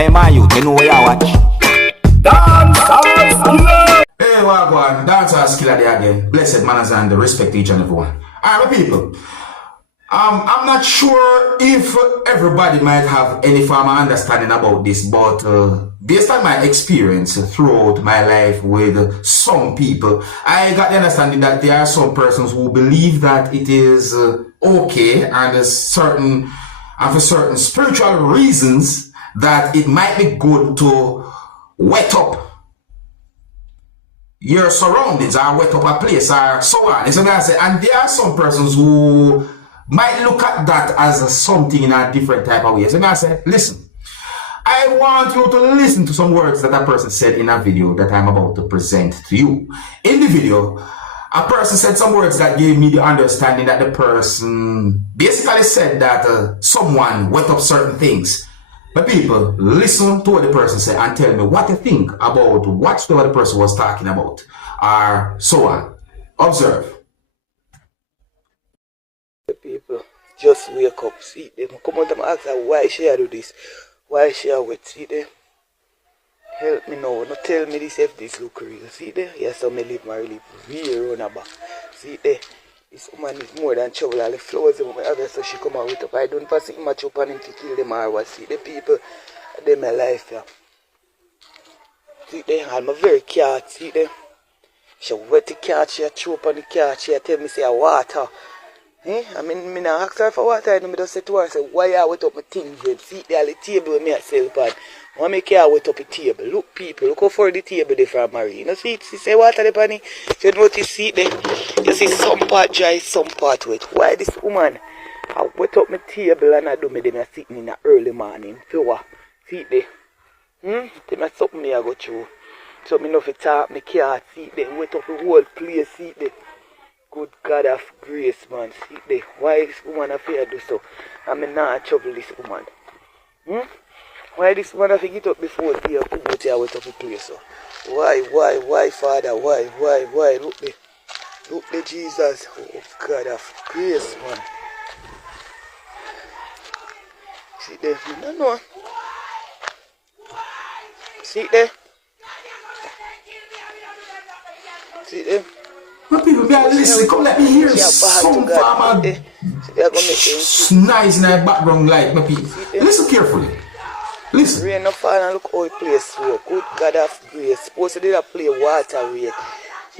Hey, man, you know where you watch? Dancehall skilla. Hey, Wagwan, Dancehall skilla there again. Blessed manners and respect to each and everyone. Alright, my people. I'm not sure if everybody might have any form of understanding about this, but based on my experience throughout my life with some people, I got the understanding that there are some persons who believe that it is okay and for certain spiritual reasons that it might be good to wet up your surroundings or wet up a place or so on. And there are some persons who might look at that as something in a different type of way. So I say, listen, I want you to listen to some words that a person said in a video that I'm about to present to you. In the video, a person said some words that gave me the understanding that the person basically said that someone wet up certain things. But people, listen to what the person said and tell me what you think about what the person was talking about or so on. Observe. People just wake up, see them. Come out and ask her why she do this, why she wet, see them. Help me now, not tell me this if this look real, see there. Yes, so me live my life real run back. See there, this woman is more than trouble. All the flowers in my other so she come out with up. I don't pass it much up on him to kill them or what. See the people, they my life, yeah. See there, I'm a very cat, see there. She wet the cat, she throw up on the cat, she tell me say water. I mean, I ask her for water, and I just say to her, say, why I wet up my things? See, there the table with me at sell pan. I make her wet up the table. Look, people, look how far the table they from Marie. You know, see, say water the pan. You notice, see there. You see some part dry, some part wet. Why this woman? I wet up my table and I do me them sitting in the early morning. So what? See there. Them are something me I go through. So me know if it talk, me can't see there. Wet up the whole place, see there. Good God of grace, man. See there. Why this woman affair do so? I mean, not trouble this woman. Why this woman have to get up before they come out here with up the place? So? Why, Father? Why? Look there, Jesus. Oh, God of grace, man. See there. No. See there. See there. My people, listen, come let me hear some farmer nice in the background like my people. Listen carefully. Listen. Rain no fall and look how the place slow. Good God of grace. Supposed to did play water rain.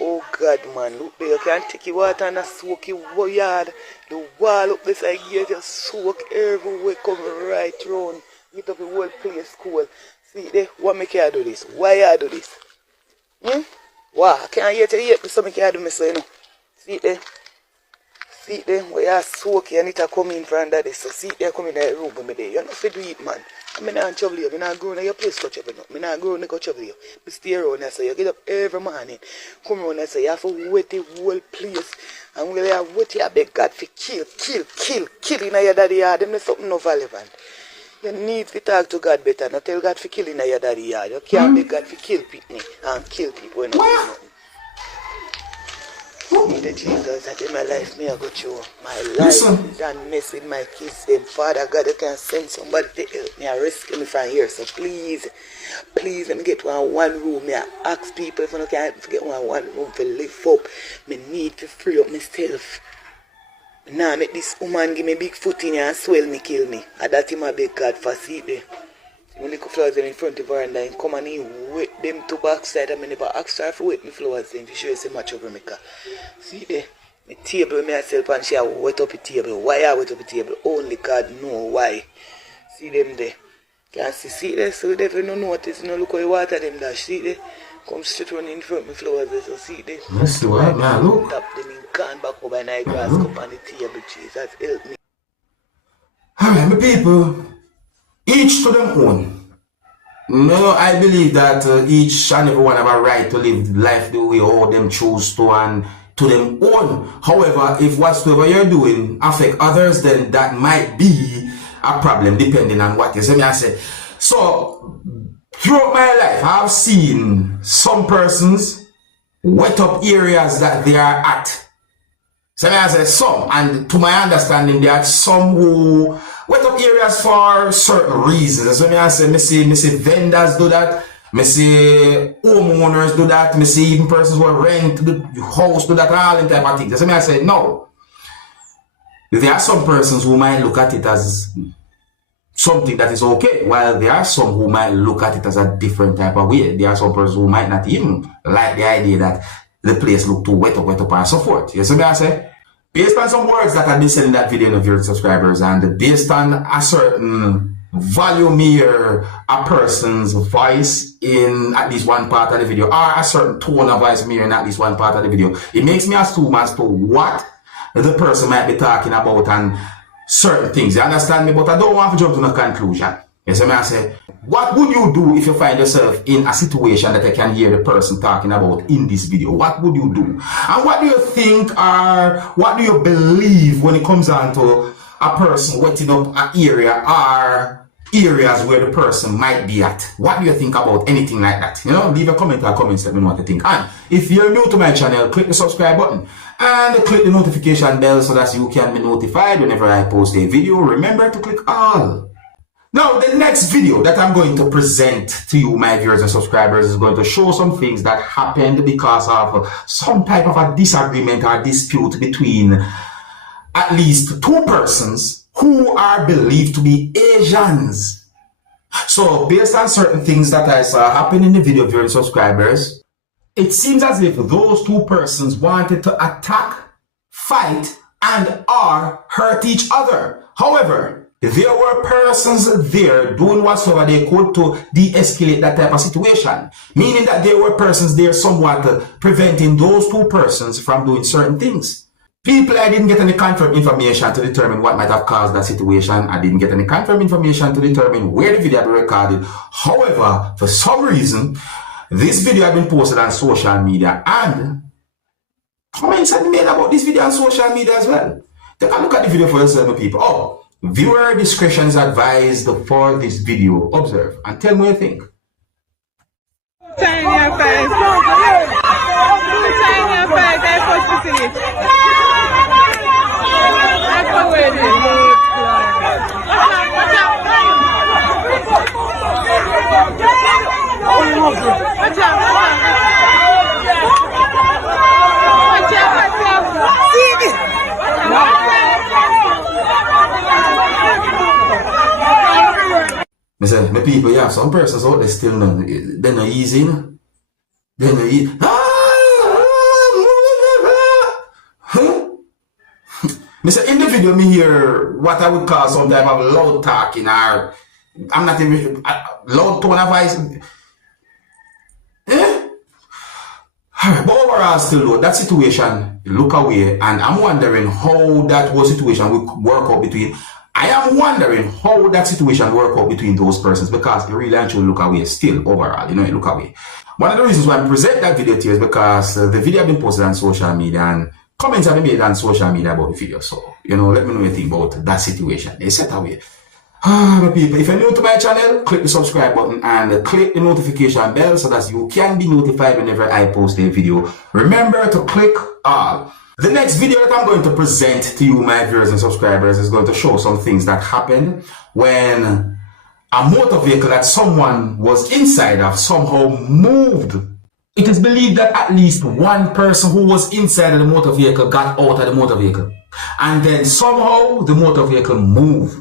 Oh God, man, look there. You can take your water and soak your yard. The wall up beside here just soak everywhere, come right round. Get up the whole place cool. See there, what make you do this? Why you do this? Wow, I can't hear you yet, so I can't do me so, you know. See there, where you soak, you need to come in front of this. So see there, come in the room with me there. You're not fit to eat, man. I'm not trouble you. I'm not growing in your place, touch everything. I'm not growing in your trouble you. I stay around there, so you get up every morning. Come around there, so you have to wet the whole place. And when you have wet, you beg God to kill in your daddy yard. Them is something no relevant. You need to talk to God better. Not tell God for killing your daddy yard. You can't beg God for kill people and kill people. You know. In the Jesus that in my life me I go through. My life done mess with my kids. Them Father God, you can send somebody to help me and rescue me from here. So please let me get one room. Me I ask people if I can't get one room to live up. Me need to free up myself. Now make this woman give me big foot in here and swell me, kill me. And that him a beg God for see there. When little flowers in front of her and then come and he wet them to backside. I mean never ask her for wet me flowers then to show you so much over me. See there, my table myself and she wet up the table. Why I wet up the table? Only God know why. See them there. Can't see there, so they don't notice, no look how you water them dash. See there. Come straight on in front of me flowers there, so see there. That's the way, man, look. Tap them in can back over and I grass cup on the table, Jesus help me. Alright, my people, each to them own. No, I believe that each and every one have a right to live life the way all them choose to and to them own. However, if whatsoever you're doing affect others, then that might be a problem depending on what you say. I say. So, throughout my life, I've seen some persons wet up areas that they are at. So I say some, and to my understanding, there are some who wet up areas for certain reasons. So I say, me see vendors do that. Me see homeowners do that. Me see even persons who rent the house do that. All them type of things. So I say, no. There are some persons who might look at it as something that is okay, while there are some who might look at it as a different type of way. There are some persons who might not even like the idea that the place look too wet up, and so forth. You see what I say? Based on some words that I've been saying in that video of your subscribers, and based on a certain volume here, a person's voice in at least one part of the video, or a certain tone of voice here in at least one part of the video, it makes me assume as to what the person might be talking about and certain things. You understand me? But I don't want to jump to a conclusion. You see me? I say, what would you do if you find yourself in a situation that I can hear the person talking about in this video? What would you do? And what do you think, or what do you believe when it comes down to a person wetting up an area or areas where the person might be at? What do you think about anything like that? You know, leave a comment or comments, let me know what you think. And if you're new to my channel, click the subscribe button and click the notification bell so that you can be notified whenever I post a video. Remember to click all. Now, the next video that I'm going to present to you, my viewers and subscribers, is going to show some things that happened because of some type of a disagreement or dispute between at least two persons who are believed to be Asians. So, based on certain things that I saw happen in the video, viewers and subscribers, it seems as if those two persons wanted to attack, fight, and or hurt each other. However, there were persons there doing whatsoever they could to de-escalate that type of situation. Meaning that there were persons there somewhat preventing those two persons from doing certain things. People, I didn't get any confirmed information to determine what might have caused that situation. I didn't get any confirmed information to determine where the video had been recorded. However, for some reason, this video had been posted on social media, and comments had been made about this video on social media as well. Take a look at the video for yourself, people. Oh, viewer discretion is advised for this video. Observe and tell me what you think. Turn your face. Turn your face. That's what you see. That's the way it is. Watch out. See this? I say, my people, yeah, some persons out there still know, they're not easy, no? They're not easy. I say, in the video, me hear what I would call some type of loud talking, or I'm not even loud tone of voice. But overall, still though, that situation look away, and I'm wondering how that whole situation will work out between. I am wondering how that situation work out between those persons, because it really actually look away still overall, you know, it look away. One of the reasons why I present that video to you is because the video have been posted on social media and comments have been made on social media about the video. So, you know, let me know what you think about that situation. It's set away. My people, if you're new to my channel, click the subscribe button and click the notification bell so that you can be notified whenever I post a video. Remember to click all. The next video that I'm going to present to you, my viewers and subscribers, is going to show some things that happened when a motor vehicle that someone was inside of somehow moved. It is believed that at least one person who was inside of the motor vehicle got out of the motor vehicle, and then somehow the motor vehicle moved.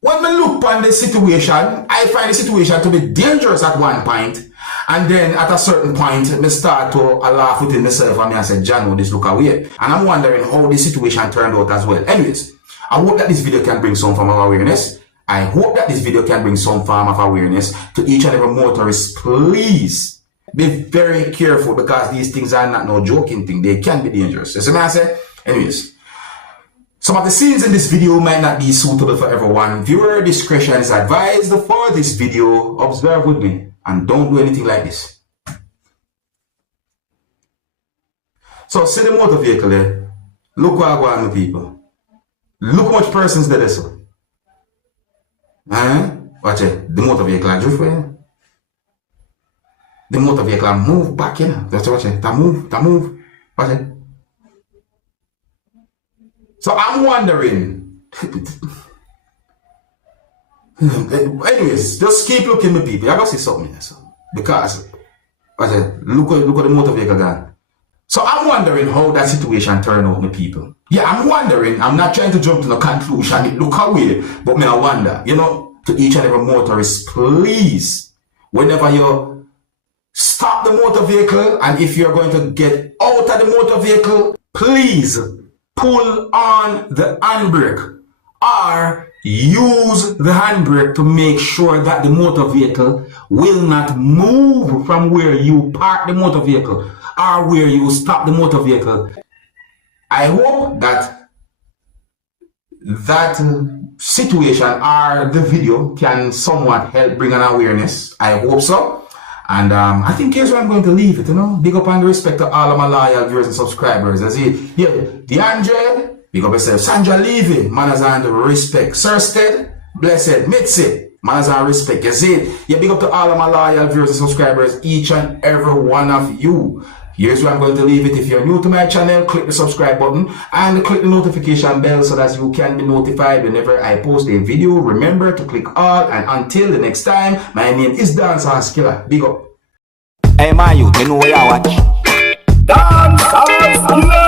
When we look upon the situation, I find the situation to be dangerous at one point. And then at a certain point, I start to laugh within myself and I said, John, this look away. And I'm wondering how the situation turned out as well. Anyways, I hope that this video can bring some form of awareness. I hope that this video can bring some form of awareness to each and every motorist. Please be very careful, because these things are not no joking thing. They can be dangerous. You see what I say? Anyways, some of the scenes in this video might not be suitable for everyone. Viewer discretion is advised for this video. Observe with me and don't do anything like this. So, see the motor vehicle there. Look what I go on, people. Look how much persons there is. Watch it. The motor vehicle are drift way. The motor vehicle are move back, you know. Just watch it. That move. Watch it. So I'm wondering, Anyways, just keep looking at people. I gotta say something here, so. Because I said, look at the motor vehicle gone. So I'm wondering how that situation turned out with people. Yeah, I'm wondering. I'm not trying to jump to the conclusion. It look away, but I wonder. You know, to each and every motorist, please, whenever you stop the motor vehicle, and if you're going to get out of the motor vehicle, please pull on the handbrake or use the handbrake to make sure that the motor vehicle will not move from where you park the motor vehicle or where you stop the motor vehicle. I hope that situation or the video can somewhat help bring an awareness. I hope so. And I think here's where I'm going to leave it, you know. Big up and respect to all of my loyal viewers and subscribers. I see, yeah, DeAndre, big up yourself. Sandra Levy, manners and respect. Sirsted, blessed. Mitzi, manners and respect. You see, yeah, big up to all of my loyal viewers and subscribers, each and every one of you. Here's where I'm going to leave it. If you're new to my channel, click the subscribe button and click the notification bell so that you can be notified whenever I post a video. Remember to click all, and until the next time, my name is Dancehall Skilla. Big up. Hey, my youth, you know where you watch. Dancehall Skilla.